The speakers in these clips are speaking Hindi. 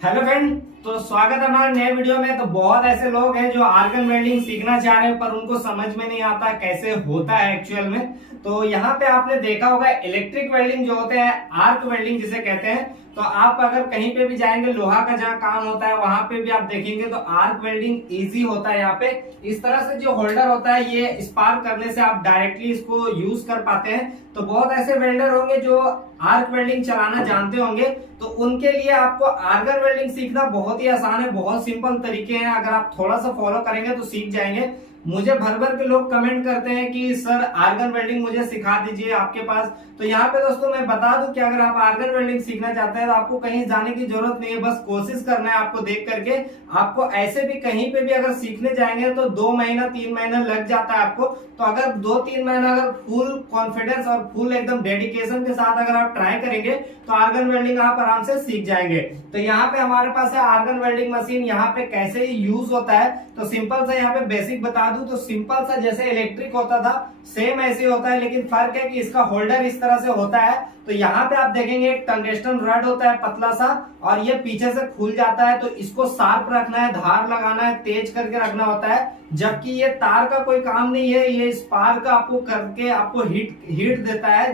हेलो फ्रेंड, तो स्वागत है हमारे नए वीडियो में। तो बहुत ऐसे लोग हैं जो आर्गन वेल्डिंग सीखना चाह रहे हैं पर उनको समझ में नहीं आता कैसे होता है एक्चुअल में। तो यहाँ पे आपने देखा होगा इलेक्ट्रिक वेल्डिंग जो होते हैं, आर्क वेल्डिंग जिसे कहते हैं। तो आप अगर कहीं पे भी जाएंगे, लोहा का जहाँ काम होता है वहां पे भी आप देखेंगे तो आर्क वेल्डिंग इजी होता है। यहाँ पे इस तरह से जो होल्डर होता है ये स्पार्क करने से आप डायरेक्टली इसको यूज कर पाते हैं। तो बहुत ऐसे वेल्डर होंगे जो आर्क वेल्डिंग चलाना जानते होंगे, तो उनके लिए आपको आर्गन वेल्डिंग सीखना बहुत ही आसान है। बहुत सिंपल तरीके हैं, अगर आप थोड़ा सा फॉलो करेंगे तो सीख जाएंगे। मुझे भर भर के लोग कमेंट करते हैं कि सर आर्गन वेल्डिंग मुझे सिखा दीजिए आपके पास। तो यहाँ पे दोस्तों मैं बता दूं कि अगर आप आर्गन वेल्डिंग सीखना चाहते हैं तो आपको कहीं जाने की जरूरत नहीं है, बस कोशिश करना है आपको देख करके। आपको ऐसे भी कहीं पे भी अगर सीखने जाएंगे तो 2 महीना 3 महीना लग जाता है आपको। तो अगर 2-3 महीना अगर फुल कॉन्फिडेंस और फुल एकदम डेडिकेशन के साथ अगर आप ट्राई करेंगे तो आर्गन वेल्डिंग आप आराम से सीख जाएंगे। तो यहाँ पे हमारे पास है आर्गन वेल्डिंग मशीन। यहाँ पे कैसे यूज होता है तो सिंपल सा यहाँ पे बेसिक बता दूं तो सिंपल सा जैसे इलेक्ट्रिक होता था सेम ऐसे होता है, लेकिन फर्क है कि इसका होल्डर इस तरह से होता है। तो यहाँ पे आप देखेंगे एक टंगस्टन रड होता है पतला सा, और ये पीछे से खुल जाता है। तो इसको शार्प रखना है, धार लगाना है, तेज करके रखना होता है। जबकि ये तार का कोई काम नहीं है, ये स्पार्क आपको करके आपको हीट देता है,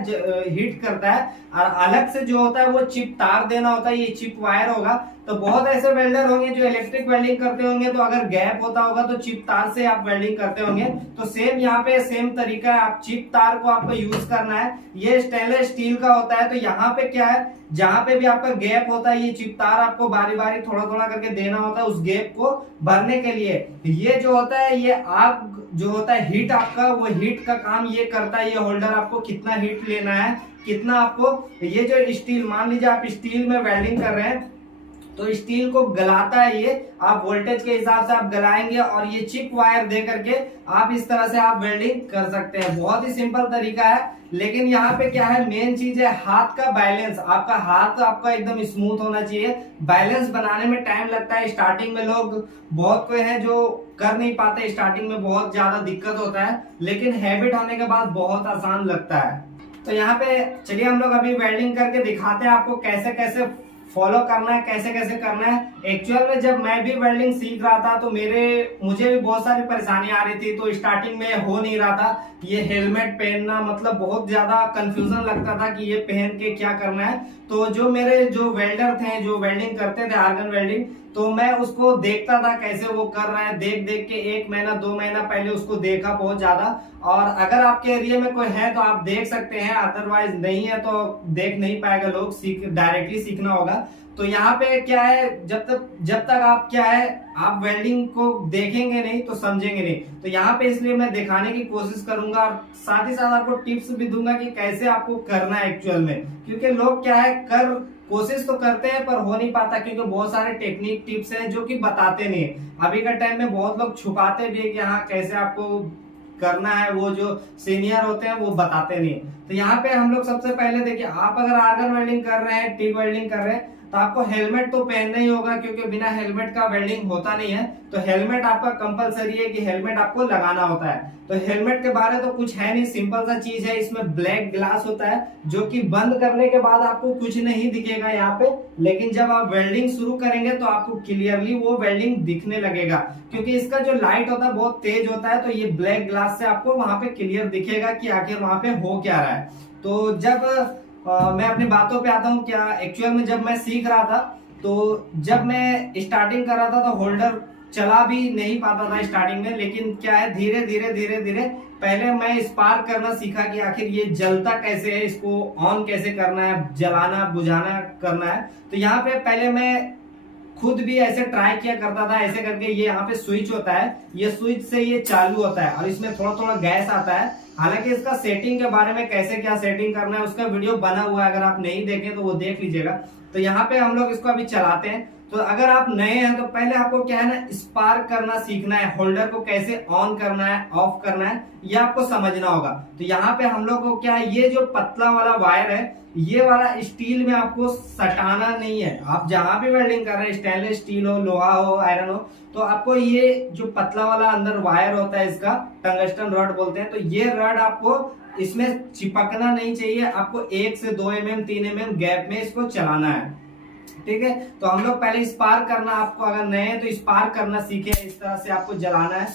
हीट करता है। और अलग से जो होता है वो चिप तार देना होता है, ये चिप वायर होगा। तो बहुत ऐसे वेल्डर होंगे जो इलेक्ट्रिक वेल्डिंग करते होंगे, तो अगर गैप होता होगा तो चिप तार से आप वेल्डिंग करते होंगे। तो सेम यहाँ पे सेम तरीका है, आप चिप तार को आपको यूज करना है। ये स्टेनलेस स्टील का होता है। तो यहाँ पे क्या है, जहां पे भी आपका गैप होता है ये चिप तार आपको बारी बारी थोड़ा थोड़ा करके देना होता है उस गैप को भरने के लिए। ये जो होता है ये आग जो होता है हीट आपका, वो हीट का काम ये करता है। ये होल्डर आपको कितना हीट लेना है, कितना आपको, ये जो स्टील, मान लीजिए आप स्टील में वेल्डिंग कर रहे हैं तो स्टील को गलाता है ये, आप वोल्टेज के हिसाब से आप गलाएंगे और ये चिप वायर दे करके आप इस तरह से आप वेल्डिंग कर सकते हैं। बहुत ही सिंपल तरीका है। लेकिन यहाँ पे क्या है, मेन चीज है हाथ का बैलेंस। आपका हाथ आपका एकदम स्मूथ होना चाहिए। बैलेंस बनाने में टाइम लगता है। स्टार्टिंग में लोग बहुत कोई है जो कर नहीं पाते, स्टार्टिंग में बहुत ज्यादा दिक्कत होता है, लेकिन हैबिट होने के बाद बहुत आसान लगता है। तो यहाँ पे चलिए हम लोग अभी वेल्डिंग करके दिखाते हैं आपको कैसे कैसे फॉलो करना है, कैसे कैसे करना है। एक्चुअल में जब मैं भी वेल्डिंग सीख रहा था तो मुझे भी बहुत सारी परेशानी आ रही थी। तो स्टार्टिंग में हो नहीं रहा था। ये हेलमेट पहनना मतलब बहुत ज्यादा कंफ्यूजन लगता था कि ये पहन के क्या करना है। तो जो मेरे जो वेल्डर थे जो वेल्डिंग करते थे आर्गन वेल्डिंग, तो मैं उसको देखता था कैसे वो कर रहा है। देख देख के 1 महीना 2 महीना पहले उसको देखा बहुत ज्यादा। और अगर आपके एरिया में कोई है तो आप देख सकते हैं, अदरवाइज नहीं है तो देख नहीं पाएगा लोग, डायरेक्टली सीखना होगा। तो यहाँ पे क्या है, जब तक आप क्या है आप वेल्डिंग को देखेंगे नहीं तो समझेंगे नहीं। तो यहाँ पे इसलिए मैं दिखाने की कोशिश करूंगा और साथ ही साथ आपको टिप्स भी दूंगा कि कैसे आपको करना है एक्चुअल में। क्योंकि लोग क्या है कोशिश तो करते हैं पर हो नहीं पाता, क्योंकि बहुत सारे टेक्निक टिप्स हैं जो कि बताते नहीं। अभी का टाइम में बहुत लोग छुपाते भी है कि हाँ कैसे आपको करना है, वो जो सीनियर होते हैं वो बताते नहीं। तो यहाँ पे हम लोग सबसे पहले देखिए, आप अगर आर्गन वेल्डिंग कर रहे हैं, टिक वेल्डिंग कर रहे हैं, तो आपको हेलमेट तो पहनना ही होगा, क्योंकि बिना हेलमेट का वेल्डिंग होता नहीं है। तो हेलमेट आपका कंपलसरी है कि हेलमेट आपको लगाना होता है। तो हेलमेट के बारे तो कुछ है नहीं, सिंपल सा चीज है। इसमें ब्लैक ग्लास होता है जो कि बंद करने के बाद आपको कुछ नहीं दिखेगा यहाँ पे, लेकिन जब आप वेल्डिंग शुरू करेंगे तो आपको क्लियरली वो वेल्डिंग दिखने लगेगा, क्योंकि इसका जो लाइट होता है बहुत तेज होता है। तो ये ब्लैक ग्लास से आपको वहां पे क्लियर दिखेगा कि आखिर वहां पे हो क्या रहा है। तो जब मैं अपनी बातों पे आता हूँ, क्या एक्चुअल में जब मैं सीख रहा था तो जब मैं स्टार्टिंग कर रहा था तो होल्डर चला भी नहीं पाता था स्टार्टिंग में। लेकिन क्या है, धीरे धीरे धीरे धीरे पहले मैं स्पार्क करना सीखा कि आखिर ये जलता कैसे है, इसको ऑन कैसे करना है, जलाना बुझाना करना है। तो यहाँ पे पहले मैं खुद भी ऐसे ट्राई किया करता था, ऐसे करके। ये यहाँ पे स्विच होता है, ये स्विच से ये चालू होता है और इसमें थोड़ा थोड़ा गैस आता है। हालांकि इसका सेटिंग के बारे में कैसे क्या सेटिंग करना है उसका वीडियो बना हुआ है, अगर आप नहीं देखें तो वो देख लीजिएगा। तो यहाँ पे हम लोग इसको अभी चलाते हैं। तो अगर आप नए हैं तो पहले आपको क्या है ना, स्पार्क करना सीखना है। होल्डर को कैसे ऑन करना है, ऑफ करना है, ये आपको समझना होगा। तो यहाँ पे हम लोग को क्या है, ये जो पतला वाला वायर है ये वाला स्टील में आपको सटाना नहीं है। आप जहां भी वेल्डिंग कर रहे हैं, स्टेनलेस स्टील हो, लोहा हो, आयरन हो, तो आपको ये जो पतला वाला अंदर वायर होता है इसका टंगस्टन रड बोलते हैं, तो ये रड आपको इसमें चिपकना नहीं चाहिए। आपको 1 से 2 mm 3 mm गैप में इसको चलाना है। ठीक है। तो हम लोग पहले स्पार्क करना, आपको अगर नए हैं तो स्पार्क करना सीखे, इस तरह से आपको जलाना है,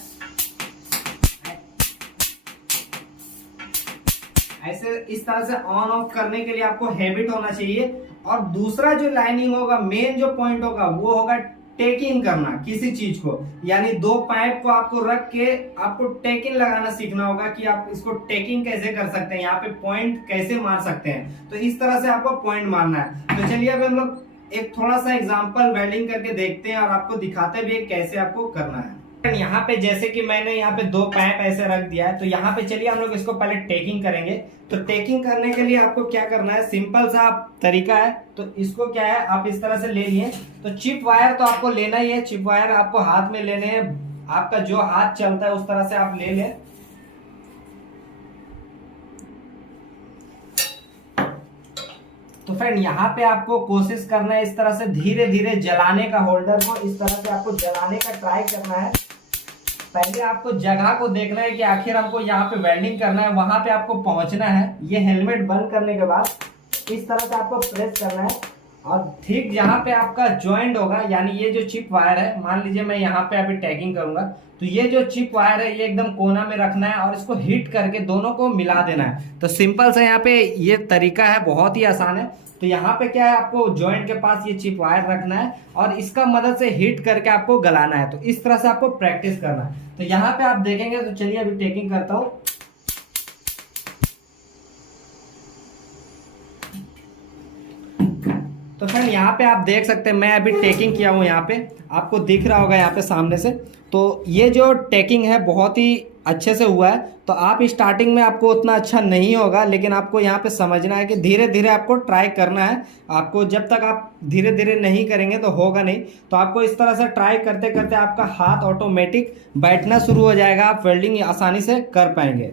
ऐसे इस तरह से ऑन ऑफ करने के लिए आपको हैबिट होना चाहिए। और दूसरा जो लाइनिंग होगा, मेन जो पॉइंट होगा वो होगा टेकिंग करना किसी चीज को, यानी दो पाइप को आपको रख के आपको टेकिंग लगाना सीखना होगा कि आप इसको टेकिंग कैसे कर सकते हैं, यहाँ पे पॉइंट कैसे मार सकते हैं। तो इस तरह से आपको पॉइंट मारना है। तो चलिए अब हम लोग एक थोड़ा सा एग्जांपल वेल्डिंग करके देखते हैं और आपको दिखाते भी कैसे आपको करना है। यहाँ पे जैसे कि मैंने यहाँ पे दो पाइप ऐसे रख दिया है, तो यहाँ पे चलिए हम लोग इसको पहले टेकिंग करेंगे। तो टेकिंग करने के लिए आपको क्या करना है, सिंपल सा तरीका है। तो इसको क्या है, आप इस तरह से ले लिए, तो चिप वायर तो आपको लेना ही है, चिप वायर आपको हाथ में लेने हैं, आपका जो हाथ चलता है उस तरह से आप ले लें। तो फ्रेंड यहाँ पे आपको कोशिश करना है इस तरह से धीरे धीरे जलाने का, होल्डर को इस तरह से आपको जलाने का ट्राई करना है। पहले आपको जगह को देखना है कि आखिर हमको यहाँ पे वेल्डिंग करना है, वहां पे आपको पहुंचना है। ये हेलमेट बंद करने के बाद इस तरह से आपको प्रेस करना है, और ठीक जहाँ पे आपका ज्वाइंट होगा, यानी ये जो चिप वायर है, मान लीजिए मैं यहाँ पे अभी टैगिंग करूंगा, तो ये जो चिप वायर है ये एकदम कोना में रखना है और इसको हिट करके दोनों को मिला देना है। तो सिंपल से यहाँ पे ये तरीका है, बहुत ही आसान है। तो यहाँ पे क्या है, आपको जॉइंट के पास ये चिप वायर रखना है और इसका मदद से हिट करके आपको गलाना है। तो इस तरह से आपको प्रैक्टिस करना है। तो यहाँ पे आप देखेंगे, तो चलिए अभी टेकिंग करता हूँ। तो फ्रेंड यहाँ पे आप देख सकते हैं मैं अभी टेकिंग किया हूँ, यहाँ पे आपको दिख रहा होगा यहाँ पे सामने से। तो ये जो टेकिंग है बहुत ही अच्छे से हुआ है। तो आप स्टार्टिंग में आपको उतना अच्छा नहीं होगा, लेकिन आपको यहाँ पे समझना है कि धीरे धीरे आपको ट्राई करना है। आपको जब तक आप धीरे धीरे नहीं करेंगे तो होगा नहीं। तो आपको इस तरह से ट्राई करते करते आपका हाथ ऑटोमेटिक बैठना शुरू हो जाएगा, आप वेल्डिंग आसानी से कर पाएंगे।